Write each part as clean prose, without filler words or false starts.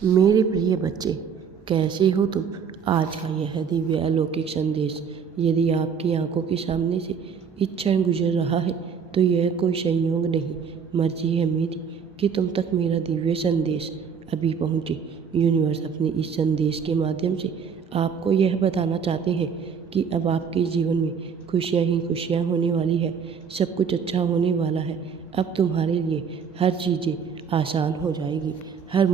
मेरे प्रिय बच्चे, कैसे हो तुम। आज का यह दिव्य अलौकिक संदेश यदि आपकी आंखों के सामने से इस क्षण गुजर रहा है तो यह कोई संयोग नहीं, मर्जी है मेरी कि तुम तक मेरा दिव्य संदेश अभी पहुँचे। यूनिवर्स अपने इस संदेश के माध्यम से आपको यह बताना चाहते हैं कि अब आपके जीवन में खुशियाँ ही खुशियाँ होने वाली है, सब कुछ अच्छा होने वाला है। अब तुम्हारे लिए हर चीज़ें आसान हो जाएगी, हर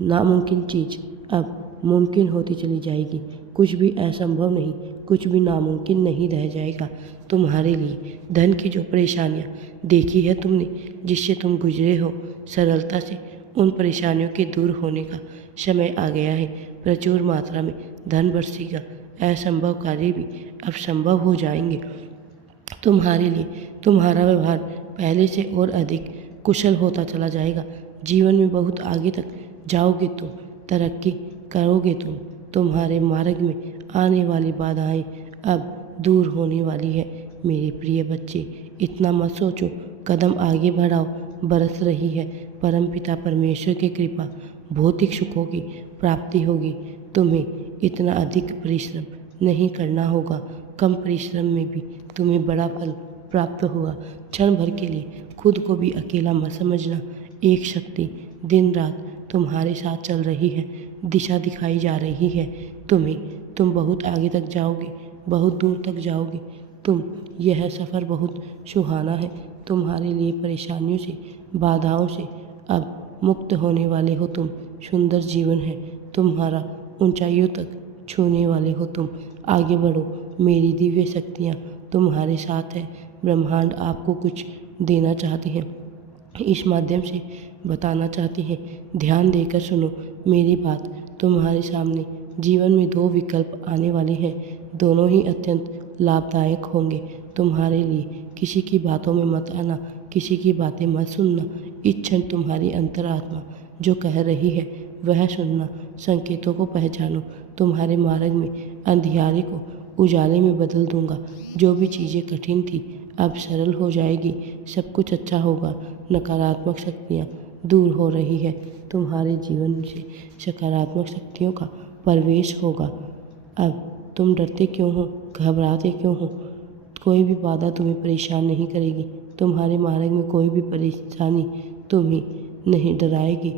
नामुमकिन चीज़ अब मुमकिन होती चली जाएगी। कुछ भी असंभव नहीं, कुछ भी नामुमकिन नहीं रह जाएगा तुम्हारे लिए। धन की जो परेशानियाँ देखी है तुमने, जिससे तुम गुजरे हो, सरलता से उन परेशानियों के दूर होने का समय आ गया है। प्रचुर मात्रा में धन बरसेगा, असंभव कार्य भी अब संभव हो जाएंगे तुम्हारे लिए। तुम्हारा व्यवहार पहले से और अधिक कुशल होता चला जाएगा। जीवन में बहुत आगे तक जाओगे तुम, तरक्की करोगे तुम। तुम्हारे मार्ग में आने वाली बाधाएं अब दूर होने वाली है। मेरे प्रिय बच्चे, इतना मत सोचो, कदम आगे बढ़ाओ। बरस रही है परमपिता परमेश्वर की कृपा, भौतिक सुखों की प्राप्ति होगी। तुम्हें इतना अधिक परिश्रम नहीं करना होगा, कम परिश्रम में भी तुम्हें बड़ा फल प्राप्त होगा। क्षण भर के लिए खुद को भी अकेला मत समझना। एक शक्ति दिन रात तुम्हारे साथ चल रही है, दिशा दिखाई जा रही है तुम्हें। तुम बहुत आगे तक जाओगे, बहुत दूर तक जाओगे तुम। यह सफ़र बहुत सुहाना है तुम्हारे लिए। परेशानियों से, बाधाओं से अब मुक्त होने वाले हो तुम। सुंदर जीवन है तुम्हारा, ऊंचाइयों तक छूने वाले हो तुम। आगे बढ़ो, मेरी दिव्य शक्तियाँ तुम्हारे साथ है। ब्रह्मांड आपको कुछ देना चाहते हैं, इस माध्यम से बताना चाहते हैं। ध्यान देकर सुनो मेरी बात। तुम्हारे सामने जीवन में दो विकल्प आने वाले हैं, दोनों ही अत्यंत लाभदायक होंगे तुम्हारे लिए। किसी की बातों में मत आना, किसी की बातें मत सुनना। इस क्षण तुम्हारी अंतरात्मा जो कह रही है वह सुनना, संकेतों को पहचानो। तुम्हारे मार्ग में अंधियारे को उजाले में बदल दूंगा। जो भी चीज़ें कठिन थी अब सरल हो जाएगी, सब कुछ अच्छा होगा। नकारात्मक शक्तियाँ दूर हो रही है तुम्हारे जीवन से, सकारात्मक शक्तियों का प्रवेश होगा। अब तुम डरते क्यों हो, घबराते क्यों हो। कोई भी बाधा तुम्हें परेशान नहीं करेगी। तुम्हारे मार्ग में कोई भी परेशानी तुम्हें नहीं डराएगी।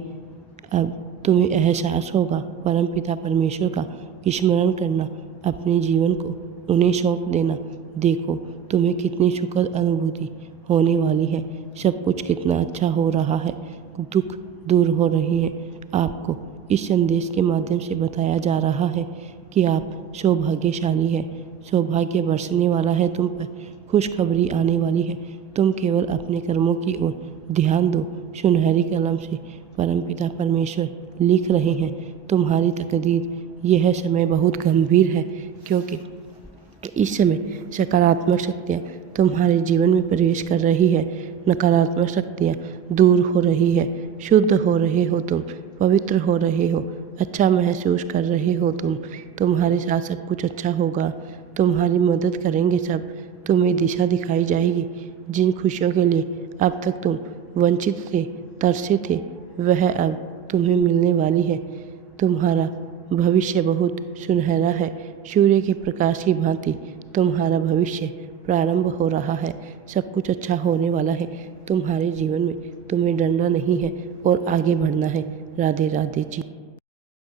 अब तुम्हें एहसास होगा परमपिता परमेश्वर का स्मरण करना, अपने जीवन को उन्हें सौंप देना। देखो तुम्हें कितनी सुखद अनुभूति होने वाली है, सब कुछ कितना अच्छा हो रहा है, दुख दूर हो रही है। आपको इस संदेश के माध्यम से बताया जा रहा है कि आप सौभाग्यशाली है, सौभाग्य बरसने वाला है तुम पर, खुशखबरी आने वाली है। तुम केवल अपने कर्मों की ओर ध्यान दो। सुनहरी कलम से परमपिता परमेश्वर लिख रहे हैं तुम्हारी तकदीर। यह समय बहुत गंभीर है, क्योंकि इस समय सकारात्मक शक्तियाँ तुम्हारे जीवन में प्रवेश कर रही है, नकारात्मक शक्तियाँ दूर हो रही है। शुद्ध हो रहे हो तुम, पवित्र हो रहे हो, अच्छा महसूस कर रहे हो तुम। तुम्हारे साथ सब कुछ अच्छा होगा, तुम्हारी मदद करेंगे सब। तुम्हें दिशा दिखाई जाएगी। जिन खुशियों के लिए अब तक तुम वंचित थे, तरसे थे, वह अब तुम्हें मिलने वाली है। तुम्हारा भविष्य बहुत सुनहरा है, सूर्य के प्रकाश की भांति तुम्हारा भविष्य प्रारंभ हो रहा है। सब कुछ अच्छा होने वाला है तुम्हारे जीवन में। तुम्हें डरना नहीं है और आगे बढ़ना है। राधे राधे जी।